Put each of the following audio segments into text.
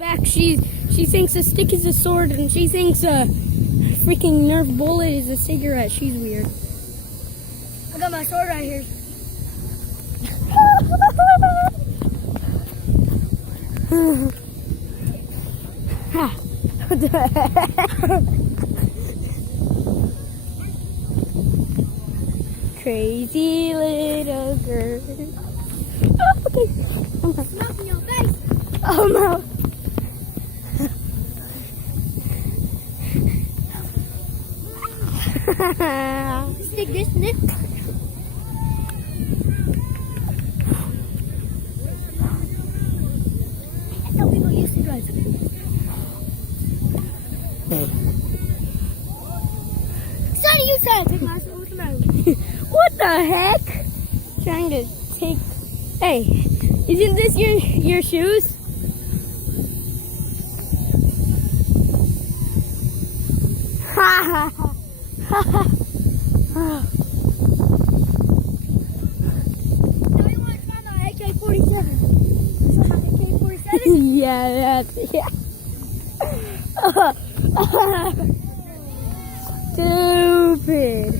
Back, she thinks a stick is a sword, and she thinks a freaking Nerf bullet is a cigarette. She's weird. I got my sword right here. What the heck? Crazy little girl. Oh, okay. Smack in your face. Oh no. Stick this in it. That's how people used to drive. Sonny, you said take my sword with the road. What the heck? Trying to take. Hey, isn't this your shoes? Ha ha ha ha. Now you want to try the AK-47? So my AK-47? Yeah, that's yeah. Stupid.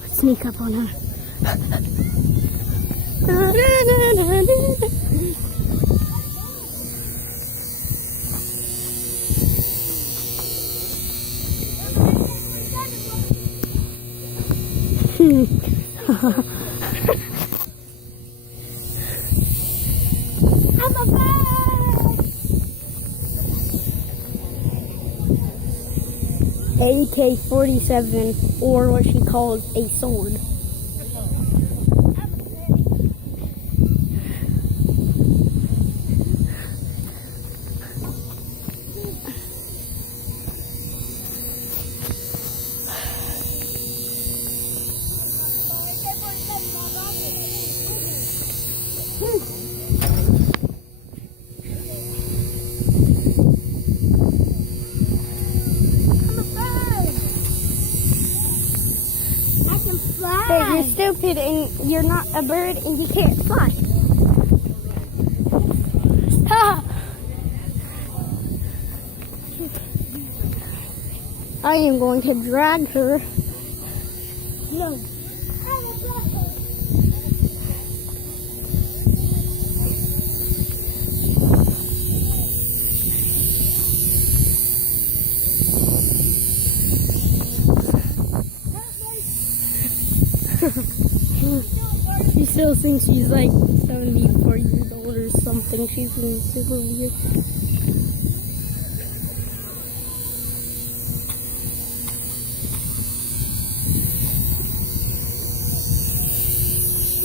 Let's sneak up on her. I'm a bird! AK-47, or what she calls a sword. Hey, you're stupid and you're not a bird and you can't fly. Ha! I am going to drag her. No. She still thinks she's like 74 years old or something. She's being super weird.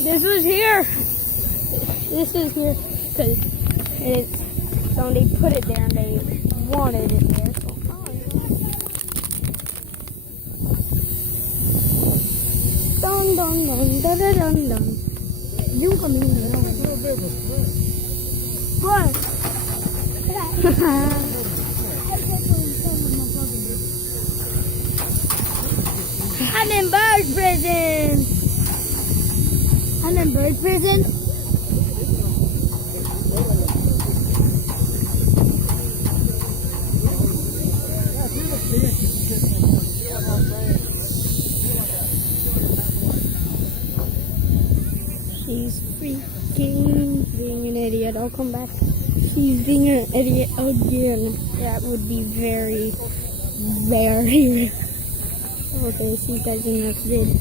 This was here. This is here because it's somebody put it there and they wanted it there. So dun dun dun dun dun dun dun. You come in there. What? I'm in bird prison. I'm in bird prison. She's freaking being an idiot. I'll come back. She's being an idiot again. That would be very, very. Okay, see you guys in the next video.